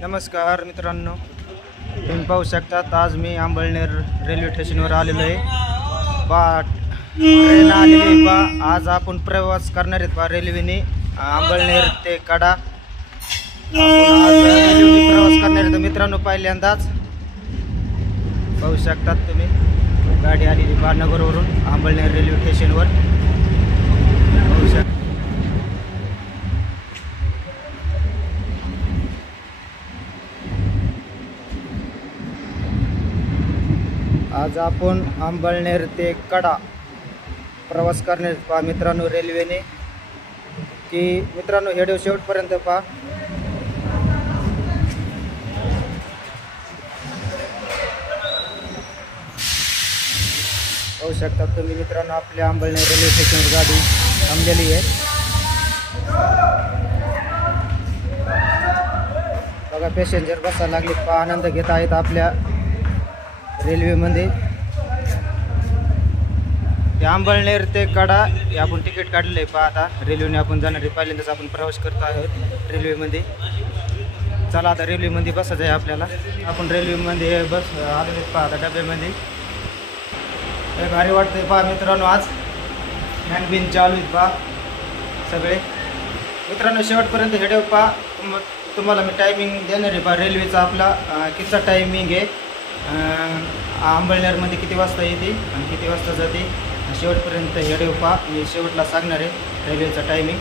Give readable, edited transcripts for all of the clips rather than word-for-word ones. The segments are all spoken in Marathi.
नमस्कार मित्रांनो, तुम्ही पाहू शकतात आज मी अंबळनेर रेल्वे स्टेशनवर आलेलो आहे। ट्रेन आलेली आहे बा। आज आपण प्रवास करणार आहेत बा रेल्वेने अंबळनेर ते कडा। आपण आज रेल्वेने प्रवास करणार आहेत मित्रांनो। पहिल्यांदाच पाहू शकतात तुम्ही गाडी आलेली बा नगरवरून अंबळनेर रेल्वे स्टेशनवर पाहू शकता। आज आपण अंबळनेर ते कडा प्रवास करणार पहा मित्रांनो रेल्वेने। की मित्रांनो व्हिडिओ शेवटपर्यंत पहा। पाहू शकता तुम्ही मित्रांनो आपल्या अंबळनेर रेल्वे स्टेशनवर गाडी थांबलेली आहे बघा। पॅसेंजर बसायला लागले पहा, आनंद घेत आहेत आपल्या रेल्वेमध्ये। अंबळनेर ते कडा आपण तिकीट काढलेलं आहे पहा। आता रेल्वेने आपण जाणार आहे, पहिल्यांदाच आपण प्रवास करतो आहोत रेल्वेमध्ये। चला आता रेल्वेमध्ये बसायचं आहे आपल्याला। आपण रेल्वेमध्ये बस आलेले पहा आता डब्यामध्ये। भारी वाटतंय पहा मित्रांनो। आज फॅन बिन चालू आहेत पहा सगळे मित्रांनो। शेवटपर्यंत व्हिडिओ पहा, तुम्हाला मी टायमिंग देणार आहे पहा रेल्वेचा आपला किती टायमिंग आहे, अंबळनेरमध्ये किती वाजता येते आणि किती वाजता जाते। शेवटपर्यंत व्हिडिओ पहा, मी शेवटला सांगणार आहे रेल्वेचा टायमिंग।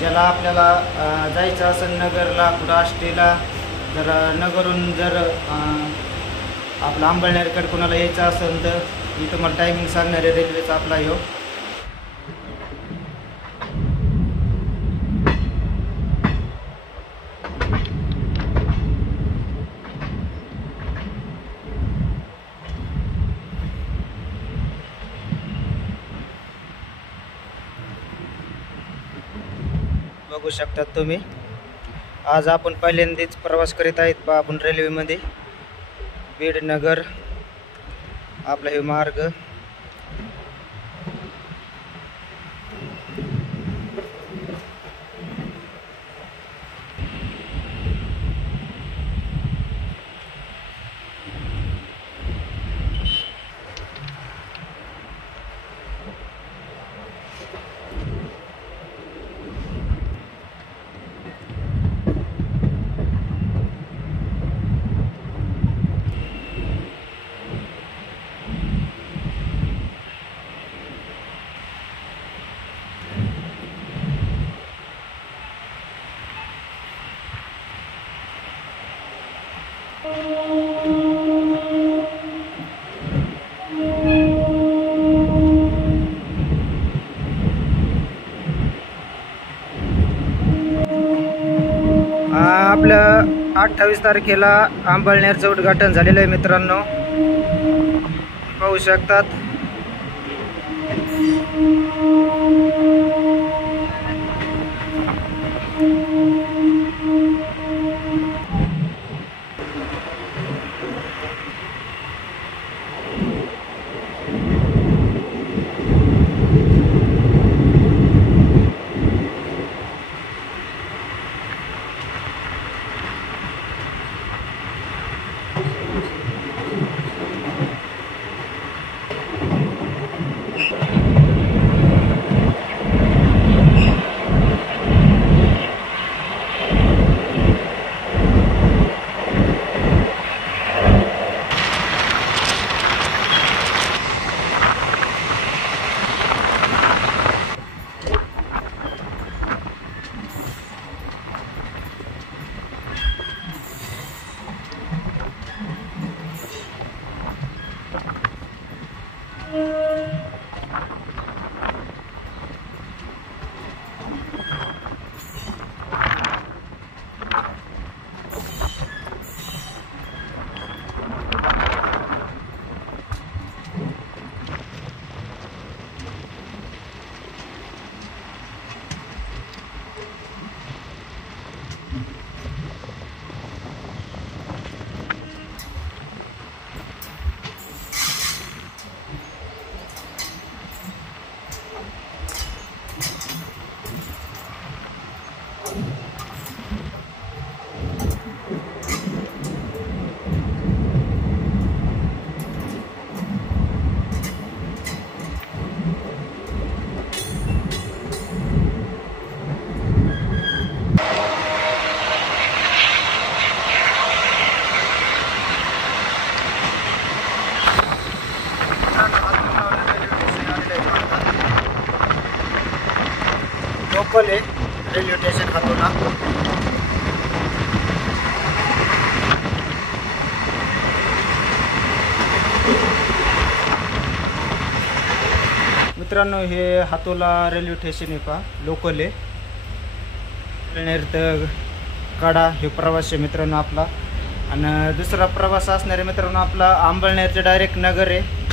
ज्याला आपल्याला जायचं असेल नगरला कुठं आष्टीला, जर नगरहून जर आपलं अंबळनेरकडे कोणाला यायचं असेल तर मी तुम्हाला टायमिंग सांगणार आहे रेल्वेचा आपला ह्यो। बघू शकतात तुम्ही आज आपण पहिल्यांदाच प्रवास करीत आहेत बा आपण रेल्वेमध्ये। बीड नगर आपला हे मार्ग। आपलं 28 तारखेला अंबळनेरचं उद्घाटन झालेलं आहे मित्रांनो, पाहू शकतात। मित्रांनो हे हातोला रेल्वे स्टेशन आहे पहा, लोकल आहे. अंबळनेर तर कडा हे प्रवास आहे मित्रांनो आपला. आणि दुसरा प्रवास असणारे मित्रांनो आपला अंबळनेरचं डायरेक्ट नगर आहे.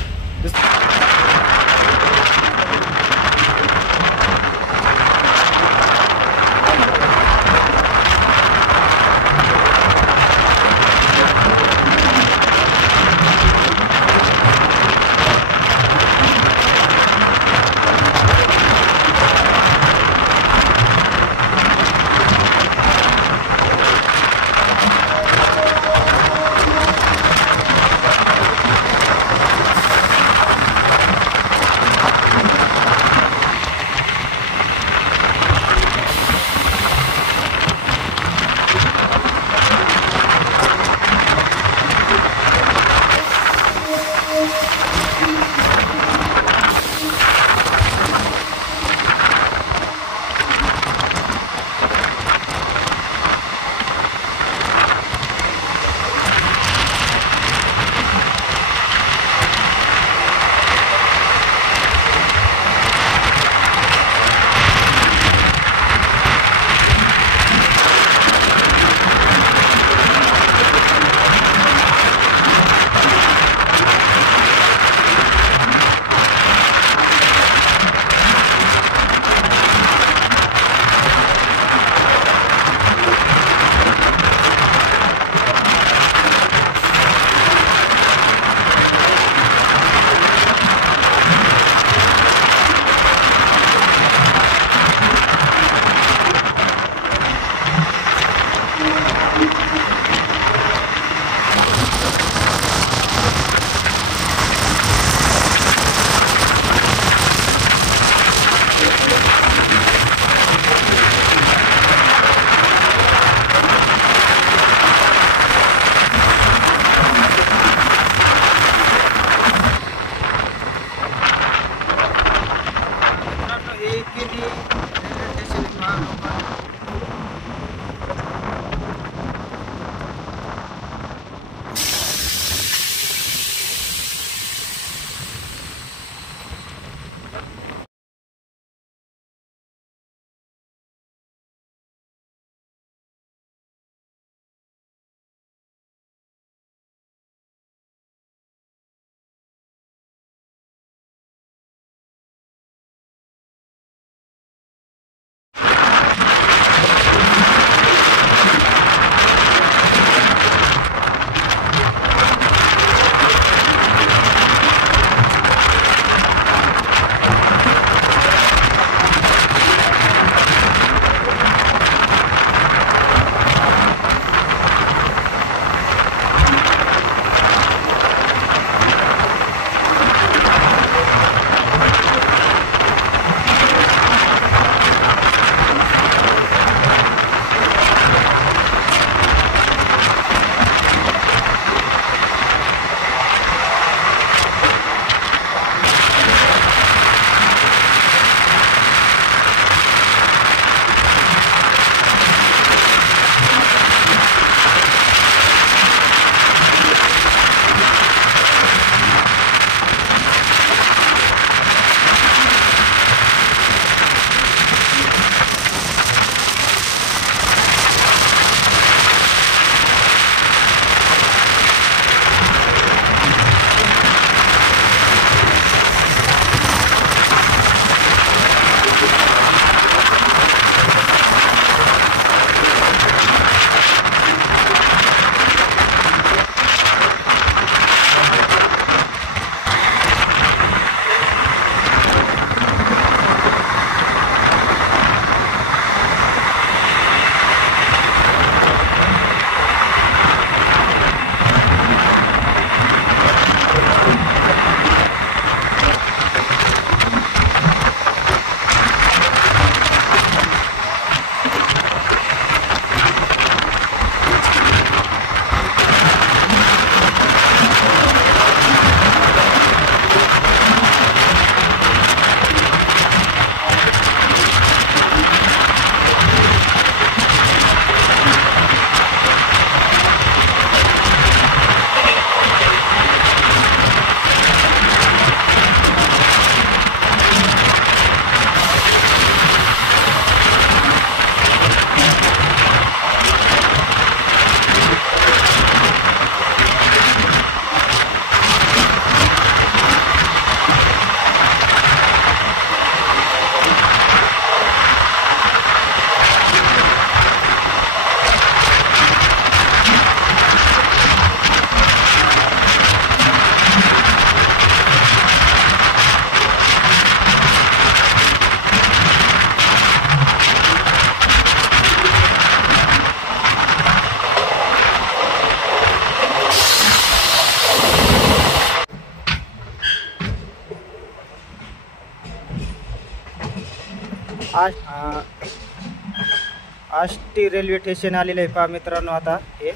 आष्टी रेल्वे स्टेशन आलेलं आहे पहा मित्रांनो. आता हे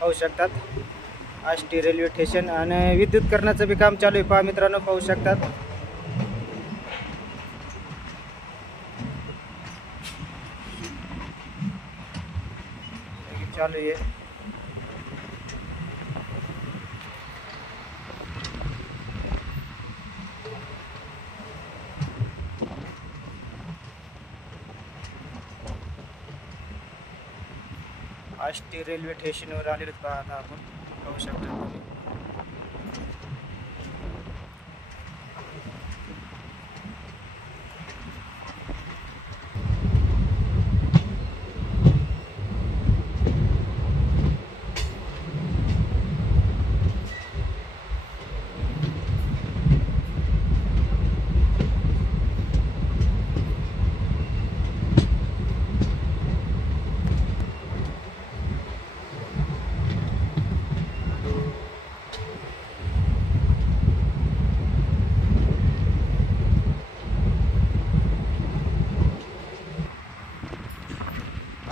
पाहू शकतात आष्टी रेल्वे स्टेशन आणि विद्युतीकरणाचं बी काम चालू आहे पहा मित्रांनो, पाहू शकतात. चालू आहे. आष्टी रेल्वे स्टेशनवर आलेले पहा आता आपण, पाहू शकता तुम्ही.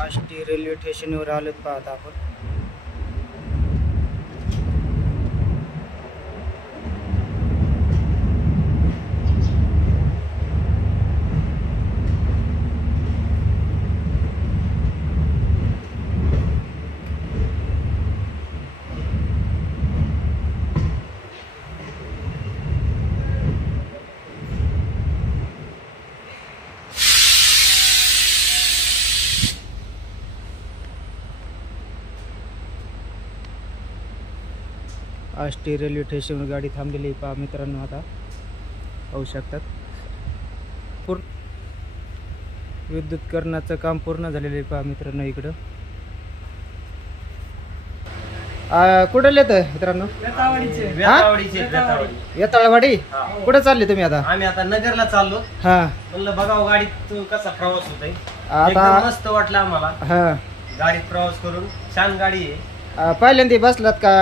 आष्टी रेल्वे स्टेशनवर आलेत पाहत आपण. आष्टी रेल्वे स्टेशनवर गाडी थांबलेली आहे पहा मित्रांनो. आता पाहू शकतात पूर्ण विद्युतीकरणाचं काम पूर्ण झालेलं आहे पहा मित्रांनो. इकडं कुठं येत मित्रांनो? येताळवाडी. कुठे चालले तुम्ही आता? आम्ही आता नगरला चाललो. हा म्हणलं बघाव गाडीत कसा प्रवास होतोय. आता मस्त वाटलं आम्हाला हा गाडीत प्रवास करून. छान गाडी आहे. पहिल्यांदा बसलात का?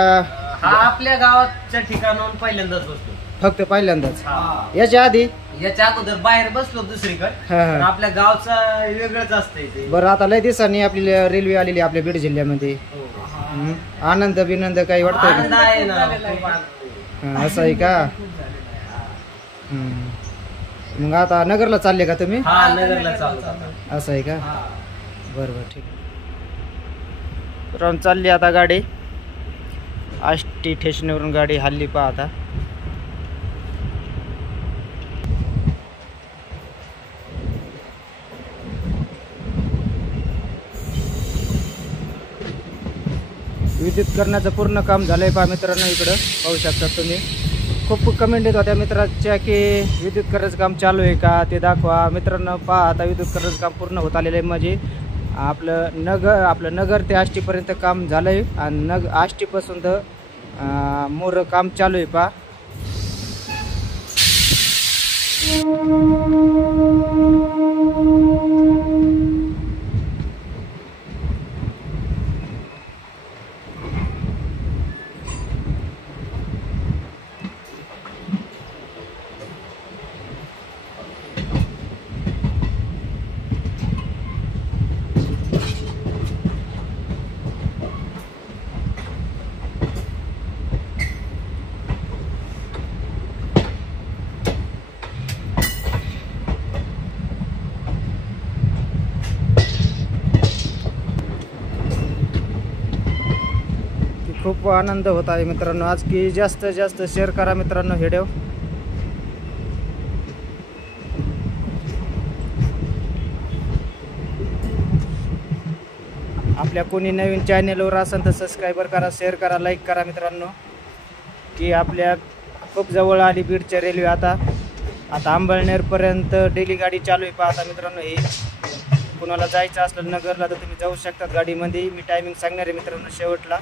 हा आपल्या गावाच्या ठिकाणाहून पहिल्यांदाच बसलो. फक्त पहिल्यांदाच? याच्या आधी? याच्या अगोदर बाहेर बसलो दुसरीकडे. पण आपल्या गावचा वेगळंच असतंय ते. बरं आता लय दिवसांनी आपली रेल्वे आलेली आपल्या बीड जिल्ह्यामध्ये. आनंद बिनंद काही वाटतोय? आनंद आहे ना, खूप आनंद आहे. असं आहे का? मग आता नगरला चालले का तुम्ही? हा नगरला चाललो. असं आहे का? बरं बरं ठीक आहे. चालली आता गाडी. आष्टी स्टेशनवरून गाडी हल्ली पहा आता. विद्युतीकरणाचं पूर्ण काम झालंय पहा मित्रांनो. इकडं पाहू शकता तुम्ही. खूप कमेंट येत होत्या मित्राच्या की विद्युतीकरणाचं काम चालू आहे का ते दाखवा. मित्रांनो पहा आता विद्युतीकरणाचं काम पूर्ण होत आलेलं आहे. म्हणजे आपलं नगर ते आष्टीपर्यंत काम झालंय आणि आष्टीपासून तर मोर काम चालू आहे पहा. खूप आनंद होत आहे मित्रांनो आज की. जास्तीत जास्त शेअर करा मित्रांनो व्हिडिओ. आपल्या कोणी नवीन चॅनेलवर असेल तर सबस्क्राईबर करा, शेअर करा, लाईक करा मित्रांनो. की आपल्या खूप जवळ आली बीडच्या रेल्वे. आता अंबळनेरपर्यंत डेली गाडी चालू आहे पाहता मित्रांनो. ही कोणाला जायचं असलं नगरला तर तुम्ही जाऊ शकतात गाडीमध्ये. मी टायमिंग सांगणार आहे मित्रांनो शेवटला.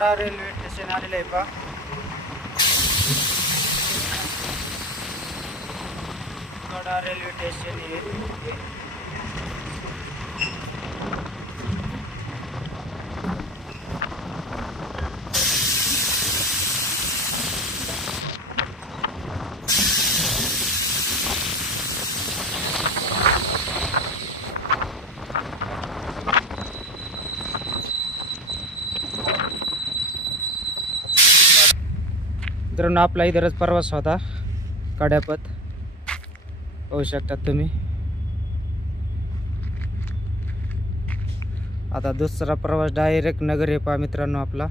कडा रेल्वे स्टेशन आलेलं आहे पहा. कडा रेल्वे स्टेशन आहे. मित्रांनो आपला इधरच प्रवास होता कड्यापत, होऊ शकतात तुम्ही. आता दुसरा प्रवास डायरेक्ट नगर आहे पहा मित्रांनो आपला.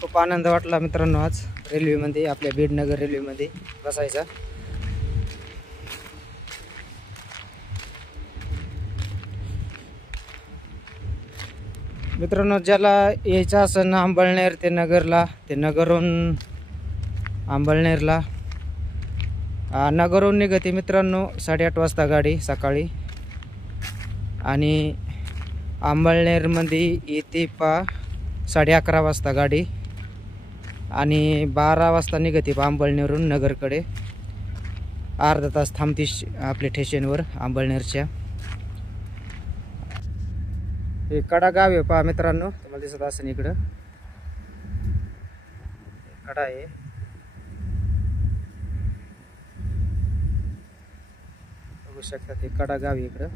खूप आनंद वाटला मित्रांनो आज रेल्वेमध्ये, आपल्या बीडनगर रेल्वेमध्ये बसायचा. मित्रांनो ज्याला यायचं असेल अंबळनेर ते नगरला, ते नगरहून अंबळनेरला, नगरहून निघते मित्रांनो 8:30 वाजता गाडी सकाळी, आणि अंबळनेरमध्ये येते पा 11:30 वाजता गाडी, आणि 12 वाजता निघते पा अंबळनेरहून नगरकडे. अर्धा तास थांबते आपल्या स्टेशनवर अंबळनेरच्या. हे कडा गाव आहे पहा मित्रांनो, तुम्हाला दिसत असेल इकडं कडा आहे. बघू शकता ते कडा गाव आहे इकडं.